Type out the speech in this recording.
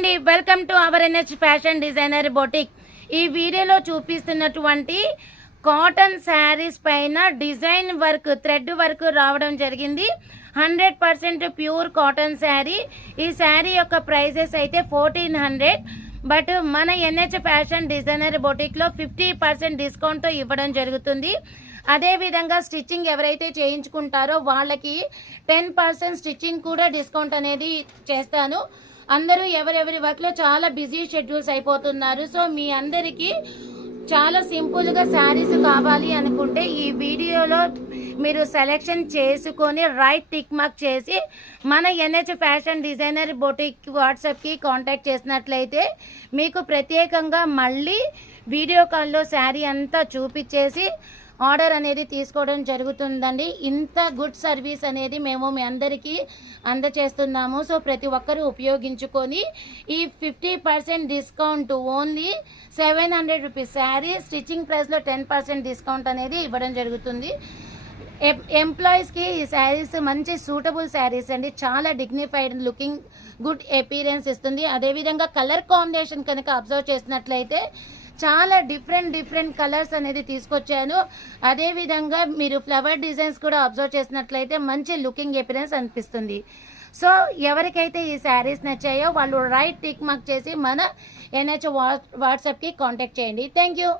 అండి, welcome to our NH fashion designer boutique. ఈ వీడియోలో చూపిస్తున్నటువంటి కాటన్ శారీస్ పైన డిజైన్ వర్క్, థ్రెడ్ వర్క్ రావడం జరిగింది. 100% ప్యూర్ కాటన్ శారీ. ఈ శారీ యొక్క ప్రైజెస్ అయితే 1400. బట్ మన ఎన్హెచ్ ఫ్యాషన్ డిజైనర్ బొటిక్లో 50% డిస్కౌంట్తో ఇవ్వడం జరుగుతుంది. అదేవిధంగా స్టిచ్చింగ్ ఎవరైతే చేయించుకుంటారో వాళ్ళకి 10% స్టిచ్చింగ్ కూడా డిస్కౌంట్ అనేది చేస్తాను. అందరూ ఎవరెవరి వర్క్లో చాలా బిజీ షెడ్యూల్స్ అయిపోతున్నారు. సో మీ అందరికీ చాలా సింపుల్గా శారీస్ కావాలి అనుకుంటే ఈ వీడియోలో మీరు సెలెక్షన్ చేసుకొని రైట్ టిక్ మార్క్ చేసి మన ఎన్హెచ్ ఫ్యాషన్ డిజైనర్ బొటిక్ వాట్సాప్కి కాంటాక్ట్ చేసినట్లయితే మీకు ప్రత్యేకంగా మళ్ళీ వీడియో కాల్లో శారీ అంతా చూపించేసి ఆర్డర్ అనేది తీసుకోవడం జరుగుతుందండి. ఇంత గుడ్ సర్వీస్ అనేది మేము మీ అందరికీ అందచేస్తున్నాము. సో ప్రతి ఒక్కరూ ఉపయోగించుకొని ఈ 50% discount only 700 rupees sari stitching ప్రైస్లో 10% డిస్కౌంట్ అనేది ఇవ్వడం జరుగుతుంది. ఎంప్లాయీస్కి ఈ శారీస్ మంచి సూటబుల్ శారీస్ అండి. చాలా డిగ్నిఫైడ్ లుకింగ్, గుడ్ అపీరెన్స్ ఇస్తుంది. అదేవిధంగా కలర్ కాంబినేషన్ కనుక అబ్జర్వ్ చేసినట్లయితే చాలా డిఫరెంట్ కలర్స్ అనేది తీసుకొచ్చాను. అదేవిధంగా మీరు ఫ్లవర్ డిజైన్స్ కూడా అబ్జర్వ్ చేసినట్లయితే మంచి లుకింగ్ అపిరెన్స్ అనిపిస్తుంది. సో ఎవరికైతే ఈ శారీస్ నచ్చాయో వాళ్ళు రైట్ టిక్ మార్క్ చేసి మన ఎన్హెచ్ వాట్సాప్కి కాంటాక్ట్ చేయండి. Thank you.